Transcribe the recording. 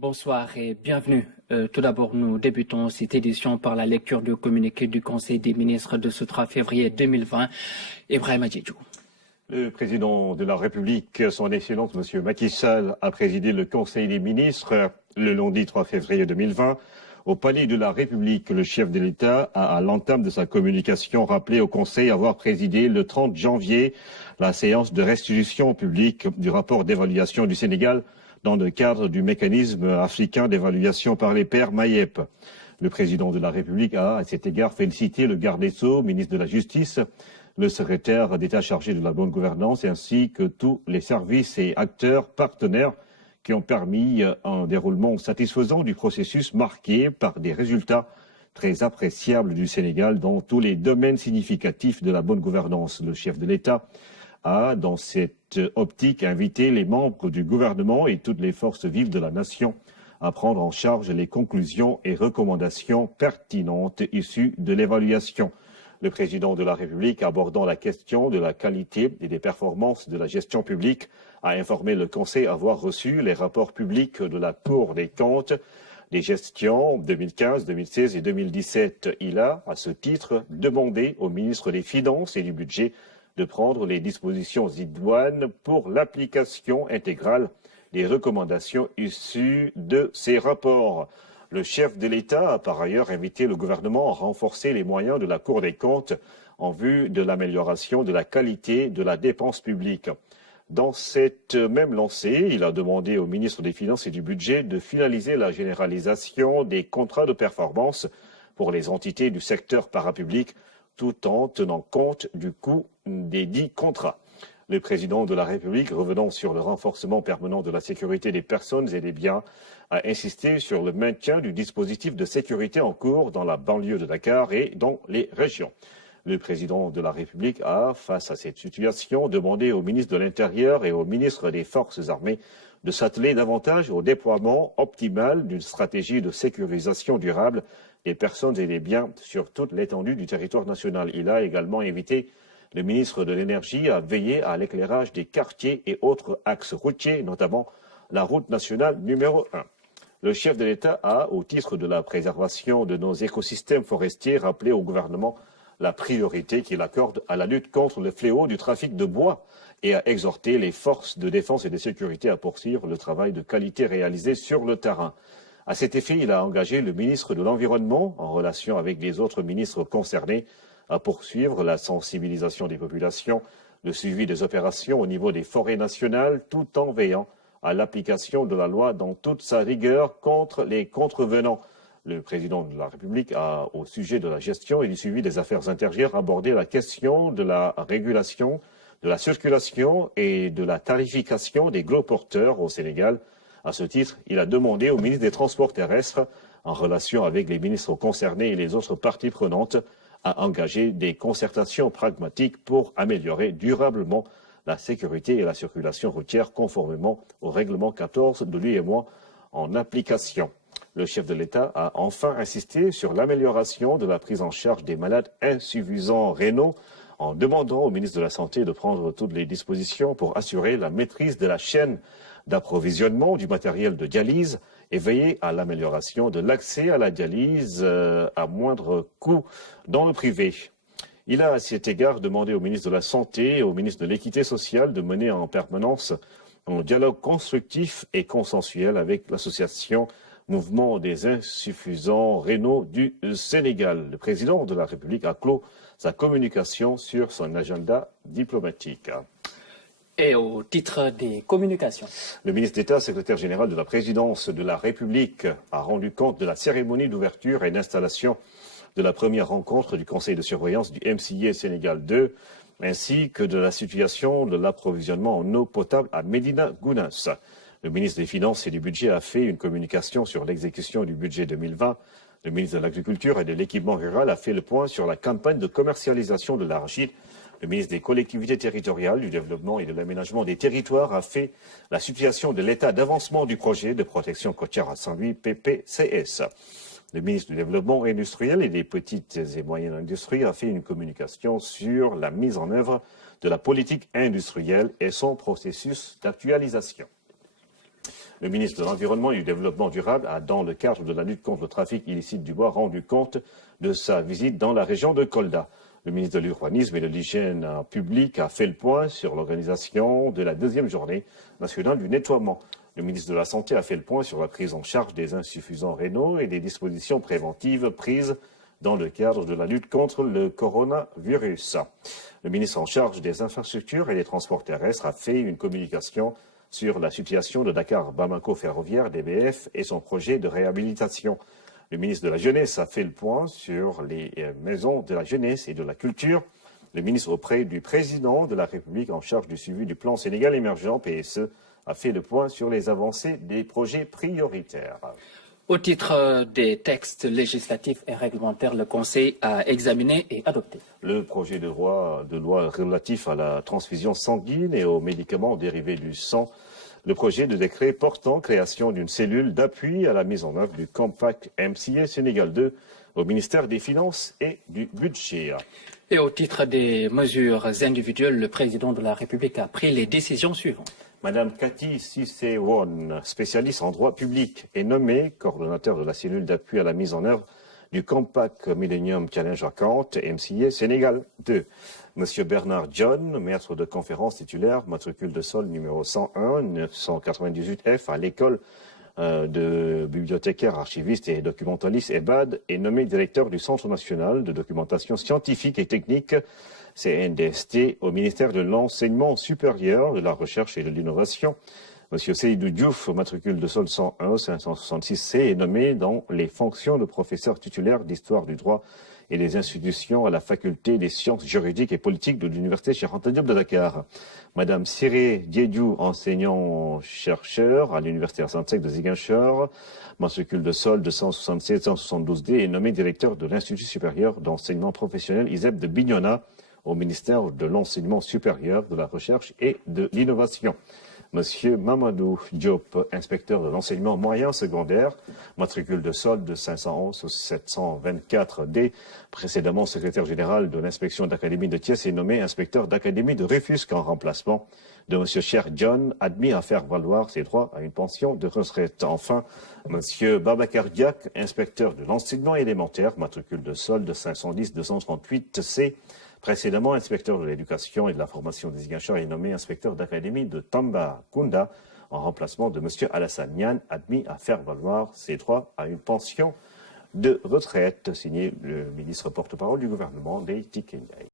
Bonsoir et bienvenue. Tout d'abord, nous débutons cette édition par la lecture du communiqué du Conseil des ministres de ce 3 février 2020. Ibrahim Adjedjou. Le président de la République, son Excellence M. Macky Sall, a présidé le Conseil des ministres le lundi 3 février 2020. Au Palais de la République, le chef de l'État a, à l'entame de sa communication, rappelé au Conseil avoir présidé le 30 janvier la séance de restitution publique du rapport d'évaluation du Sénégal dans le cadre du mécanisme africain d'évaluation par les pairs MAEP. Le président de la République a, à cet égard, félicité le garde des Sceaux, ministre de la Justice, le secrétaire d'État chargé de la bonne gouvernance, ainsi que tous les services et acteurs partenaires qui ont permis un déroulement satisfaisant du processus marqué par des résultats très appréciables du Sénégal dans tous les domaines significatifs de la bonne gouvernance. Le chef de l'État a, dans cette optique, invité les membres du gouvernement et toutes les forces vives de la nation à prendre en charge les conclusions et recommandations pertinentes issues de l'évaluation. Le président de la République, abordant la question de la qualité et des performances de la gestion publique, a informé le Conseil avoir reçu les rapports publics de la Cour des comptes des gestions 2015, 2016 et 2017. Il a, à ce titre, demandé au ministre des Finances et du Budget de prendre les dispositions idoines pour l'application intégrale des recommandations issues de ces rapports. Le chef de l'État a par ailleurs invité le gouvernement à renforcer les moyens de la Cour des comptes en vue de l'amélioration de la qualité de la dépense publique. Dans cette même lancée, il a demandé au ministre des Finances et du Budget de finaliser la généralisation des contrats de performance pour les entités du secteur parapublic tout en tenant compte du coût des dits contrats. Le président de la République, revenant sur le renforcement permanent de la sécurité des personnes et des biens, a insisté sur le maintien du dispositif de sécurité en cours dans la banlieue de Dakar et dans les régions. Le président de la République a, face à cette situation, demandé au ministre de l'Intérieur et au ministre des Forces armées de s'atteler davantage au déploiement optimal d'une stratégie de sécurisation durable des personnes et des biens sur toute l'étendue du territoire national. Il a également invité le ministre de l'Énergie à veiller à l'éclairage des quartiers et autres axes routiers, notamment la route nationale numéro 1. Le chef de l'État a, au titre de la préservation de nos écosystèmes forestiers, rappelé au gouvernement la priorité qu'il accorde à la lutte contre le fléau du trafic de bois et a exhorté les forces de défense et de sécurité à poursuivre le travail de qualité réalisé sur le terrain. À cet effet, il a engagé le ministre de l'Environnement, en relation avec les autres ministres concernés, à poursuivre la sensibilisation des populations, le suivi des opérations au niveau des forêts nationales, tout en veillant à l'application de la loi dans toute sa rigueur contre les contrevenants. Le président de la République a, au sujet de la gestion et du suivi des affaires intérieures, abordé la question de la régulation, de la circulation et de la tarification des gros porteurs au Sénégal. À ce titre, il a demandé au ministre des Transports terrestres, en relation avec les ministres concernés et les autres parties prenantes, à engager des concertations pragmatiques pour améliorer durablement la sécurité et la circulation routière conformément au règlement 14 de l'UEMOA en application. Le chef de l'État a enfin insisté sur l'amélioration de la prise en charge des malades insuffisants rénaux en demandant au ministre de la Santé de prendre toutes les dispositions pour assurer la maîtrise de la chaîne d'approvisionnement du matériel de dialyse et veiller à l'amélioration de l'accès à la dialyse à moindre coût dans le privé. Il a à cet égard demandé au ministre de la Santé et au ministre de l'Équité sociale de mener en permanence un dialogue constructif et consensuel avec l'association Mouvement des insuffisants rénaux du Sénégal. Le président de la République a clos sa communication sur son agenda diplomatique. Et au titre des communications. Le ministre d'État, secrétaire général de la présidence de la République, a rendu compte de la cérémonie d'ouverture et d'installation de la première rencontre du conseil de surveillance du MCA Sénégal 2, ainsi que de la situation de l'approvisionnement en eau potable à Médina Gounass. Le ministre des Finances et du Budget a fait une communication sur l'exécution du budget 2020. Le ministre de l'Agriculture et de l'Équipement rural a fait le point sur la campagne de commercialisation de l'arachide. Le ministre des Collectivités territoriales, du Développement et de l'Aménagement des territoires a fait la situation de l'état d'avancement du projet de protection côtière à Saint-Louis, PPCS. Le ministre du Développement industriel et des petites et moyennes industries a fait une communication sur la mise en œuvre de la politique industrielle et son processus d'actualisation. Le ministre de l'Environnement et du Développement durable a, dans le cadre de la lutte contre le trafic illicite du bois, rendu compte de sa visite dans la région de Kolda. Le ministre de l'Urbanisme et de l'Hygiène publique a fait le point sur l'organisation de la deuxième journée nationale du nettoiement. Le ministre de la Santé a fait le point sur la prise en charge des insuffisants rénaux et des dispositions préventives prises dans le cadre de la lutte contre le coronavirus. Le ministre en charge des infrastructures et des transports terrestres a fait une communication sur la situation de Dakar-Bamako ferroviaire, DBF, et son projet de réhabilitation. Le ministre de la Jeunesse a fait le point sur les maisons de la jeunesse et de la culture. Le ministre auprès du président de la République en charge du suivi du plan Sénégal émergent, PSE, a fait le point sur les avancées des projets prioritaires. Au titre des textes législatifs et réglementaires, le Conseil a examiné et adopté le projet de loi relatif à la transfusion sanguine et aux médicaments dérivés du sang, le projet de décret portant création d'une cellule d'appui à la mise en œuvre du Compact MCA Sénégal 2 au ministère des Finances et du Budget. Et au titre des mesures individuelles, le président de la République a pris les décisions suivantes. Madame Cathy Cissé-Won, spécialiste en droit public, est nommée coordonnateur de la cellule d'appui à la mise en œuvre du Compact Millennium Challenge Account MCA Sénégal 2. Monsieur Bernard John, maître de conférence titulaire, matricule de sol numéro 101 998F à l'école de bibliothécaire, archiviste et documentaliste EBAD, est nommé directeur du Centre national de documentation scientifique et technique CNDST au ministère de l'Enseignement supérieur, de la Recherche et de l'Innovation. Monsieur Seydou Diouf, matricule de sol 101 566C, est nommé dans les fonctions de professeur titulaire d'histoire du droit et des institutions à la faculté des sciences juridiques et politiques de l'Université Cheikh Anta Diop de Dakar. Madame Siré Diédiou, enseignant-chercheur à l'Université Saint-Sec de Ziguinchor, matricule de sol 276-172D, est nommé directeur de l'Institut supérieur d'enseignement professionnel ISEP de Bignona au ministère de l'Enseignement supérieur, de la Recherche et de l'Innovation. Monsieur Mamadou Diop, inspecteur de l'enseignement moyen secondaire, matricule de solde 511-724D, précédemment secrétaire général de l'inspection d'académie de Thiès, est nommé inspecteur d'académie de Rufisque en remplacement de monsieur Cher John, admis à faire valoir ses droits à une pension de retraite. Enfin, monsieur Babacar Diak, inspecteur de l'enseignement élémentaire, matricule de solde 510-238C, précédemment inspecteur de l'éducation et de la formation des Ziguinchor, est nommé inspecteur d'académie de Tambacounda en remplacement de M. Alassane Niane, admis à faire valoir ses droits à une pension de retraite, signé le ministre porte-parole du gouvernement, Leïti Kenyaï.